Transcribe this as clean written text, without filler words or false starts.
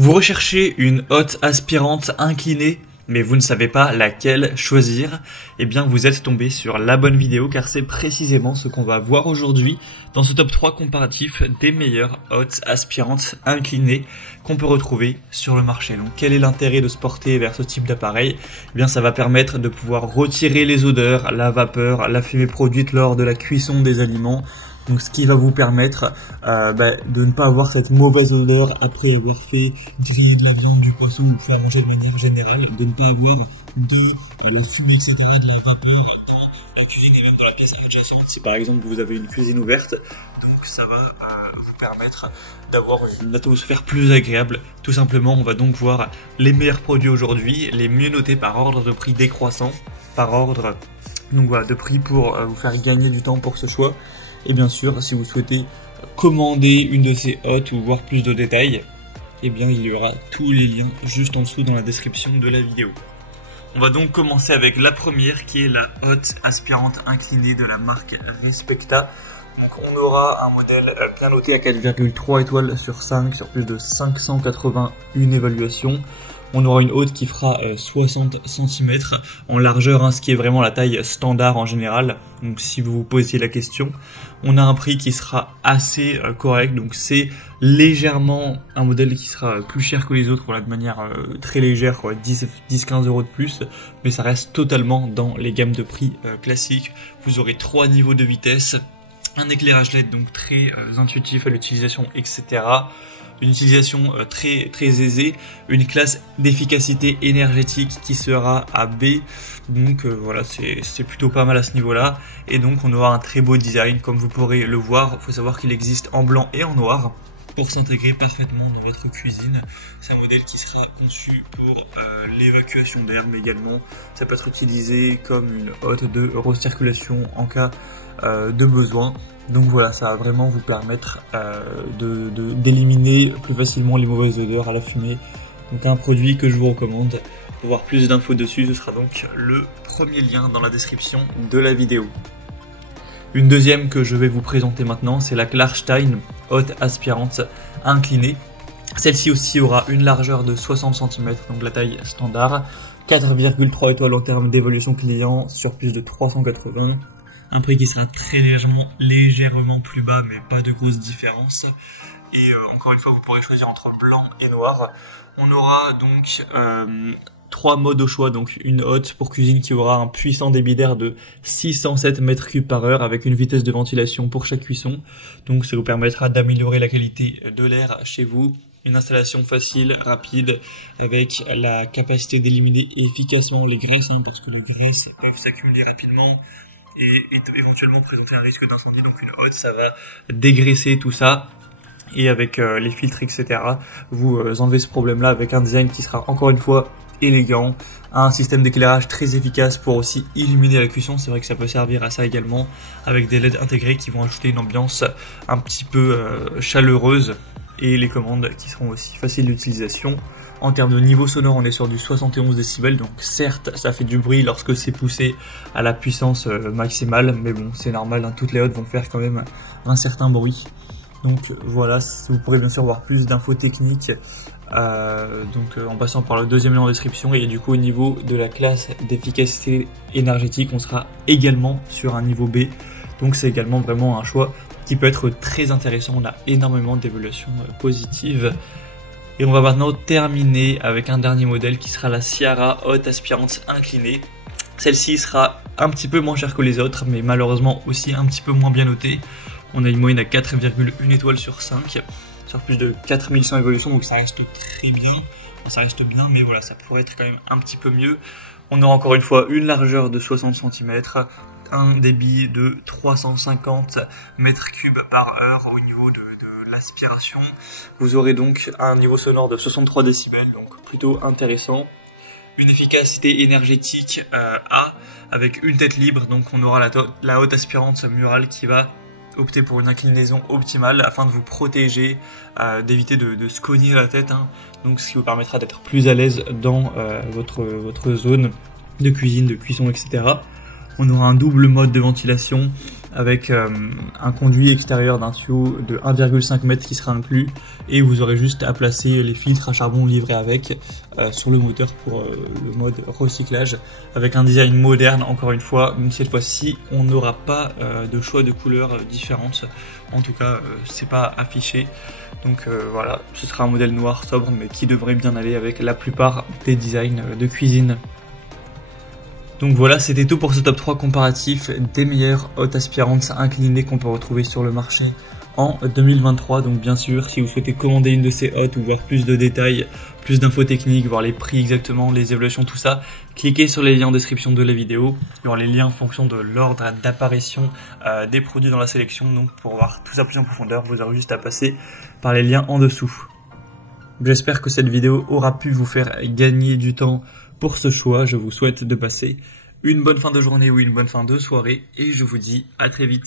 Vous recherchez une hotte aspirante inclinée, mais vous ne savez pas laquelle choisir, eh bien vous êtes tombé sur la bonne vidéo car c'est précisément ce qu'on va voir aujourd'hui dans ce top 3 comparatif des meilleures hottes aspirantes inclinées qu'on peut retrouver sur le marché. Donc quel est l'intérêt de se porter vers ce type d'appareil? Eh bien ça va permettre de pouvoir retirer les odeurs, la vapeur, la fumée produite lors de la cuisson des aliments. Donc ce qui va vous permettre de ne pas avoir cette mauvaise odeur après avoir fait griller de la viande, du poisson ou faire manger de manière générale, de ne pas avoir de la fumée, etc., de la vapeur dans la cuisine et même dans la pièce adjacente si par exemple vous avez une cuisine ouverte. Donc ça va vous permettre d'avoir une atmosphère plus agréable. Tout simplement, on va donc voir les meilleurs produits aujourd'hui, les mieux notés par ordre de prix décroissant, par ordre donc voilà, de prix pour vous faire gagner du temps pour ce choix. Et bien sûr, si vous souhaitez commander une de ces hottes ou voir plus de détails, eh bien il y aura tous les liens juste en dessous dans la description de la vidéo. On va donc commencer avec la première qui est la hotte aspirante inclinée de la marque Respecta. Donc on aura un modèle bien noté à 4,3 étoiles sur 5 sur plus de 581 évaluations. On aura une hotte qui fera 60 cm en largeur, ce qui est vraiment la taille standard en général. Donc si vous vous posiez la question, on a un prix qui sera assez correct. Donc c'est légèrement un modèle qui sera plus cher que les autres, voilà, de manière très légère, 10-15 euros de plus. Mais ça reste totalement dans les gammes de prix classiques. Vous aurez 3 niveaux de vitesse, un éclairage LED donc très intuitif à l'utilisation, etc. Une utilisation très aisée, une classe d'efficacité énergétique qui sera à B, donc voilà, c'est plutôt pas mal à ce niveau-là, et donc on aura un très beau design comme vous pourrez le voir. Il faut savoir qu'il existe en blanc et en noir pour s'intégrer parfaitement dans votre cuisine. C'est un modèle qui sera conçu pour l'évacuation d'air, mais également ça peut être utilisé comme une hotte de recirculation en cas de besoin. Donc voilà, ça va vraiment vous permettre d'éliminer plus facilement les mauvaises odeurs à la fumée. Donc un produit que je vous recommande. Pour voir plus d'infos dessus, ce sera donc le premier lien dans la description de la vidéo. Une deuxième que je vais vous présenter maintenant, c'est la Klarstein hotte aspirante inclinée. Celle-ci aussi aura une largeur de 60 cm, donc la taille standard. 4,3 étoiles en termes d'évolution client sur plus de 380. Un prix qui sera très légèrement plus bas, mais pas de grosse différence. Et encore une fois, vous pourrez choisir entre blanc et noir. On aura donc 3 modes au choix, donc une hotte pour cuisine qui aura un puissant débit d'air de 607 m3 par heure avec une vitesse de ventilation pour chaque cuisson. Donc ça vous permettra d'améliorer la qualité de l'air chez vous. Une installation facile, rapide, avec la capacité d'éliminer efficacement les graisses, parce que les graisses peuvent s'accumuler rapidement et éventuellement présenter un risque d'incendie. Donc une hotte, ça va dégraisser tout ça. Et avec les filtres, etc., vous enlevez ce problème-là avec un design qui sera encore une fois élégant, un système d'éclairage très efficace pour aussi illuminer la cuisson. C'est vrai que ça peut servir à ça également, avec des LED intégrés qui vont ajouter une ambiance un petit peu chaleureuse, et les commandes qui seront aussi faciles d'utilisation. En termes de niveau sonore, on est sur du 71 décibels, donc certes ça fait du bruit lorsque c'est poussé à la puissance maximale, mais bon, c'est normal, toutes les hottes vont faire quand même un certain bruit. Donc voilà, vous pourrez bien sûr voir plus d'infos techniques en passant par le deuxième lien en description. Et du coup, au niveau de la classe d'efficacité énergétique, on sera également sur un niveau B, donc c'est également vraiment un choix qui peut être très intéressant. On a énormément d'évaluations positives. Et on va maintenant terminer avec un dernier modèle qui sera la Ciara hotte aspirante inclinée. Celle-ci sera un petit peu moins chère que les autres, mais malheureusement aussi un petit peu moins bien notée. On a une moyenne à 4,1 étoiles sur 5, sur plus de 4100 évolutions, donc ça reste très bien. Enfin, ça reste bien, mais voilà, ça pourrait être quand même un petit peu mieux. On aura encore une fois une largeur de 60 cm, un débit de 350 m3 par heure au niveau de l'aspiration. Vous aurez donc un niveau sonore de 63 décibels, donc plutôt intéressant. Une efficacité énergétique A avec une tête libre, donc on aura la hotte aspirante murale qui va opter pour une inclinaison optimale afin de vous protéger, d'éviter de se cogner la tête, donc ce qui vous permettra d'être plus à l'aise dans votre zone de cuisine, de cuisson, etc. On aura un double mode de ventilation avec un conduit extérieur d'un tuyau de 1,5 m qui sera inclus, et vous aurez juste à placer les filtres à charbon livrés avec sur le moteur pour le mode recyclage, avec un design moderne encore une fois, mais cette fois-ci on n'aura pas de choix de couleurs différentes, en tout cas c'est pas affiché, donc voilà, ce sera un modèle noir sobre mais qui devrait bien aller avec la plupart des designs de cuisine. Donc voilà, c'était tout pour ce top 3 comparatif des meilleures hautes aspirantes inclinées qu'on peut retrouver sur le marché en 2023. Donc bien sûr, si vous souhaitez commander une de ces hottes ou voir plus de détails, plus d'infos techniques, voir les prix exactement, les évaluations, tout ça, cliquez sur les liens en description de la vidéo. Il y aura les liens en fonction de l'ordre d'apparition des produits dans la sélection. Donc pour voir tout ça plus en profondeur, vous aurez juste à passer par les liens en dessous. J'espère que cette vidéo aura pu vous faire gagner du temps pour ce choix. Je vous souhaite de passer une bonne fin de journée ou une bonne fin de soirée et je vous dis à très vite.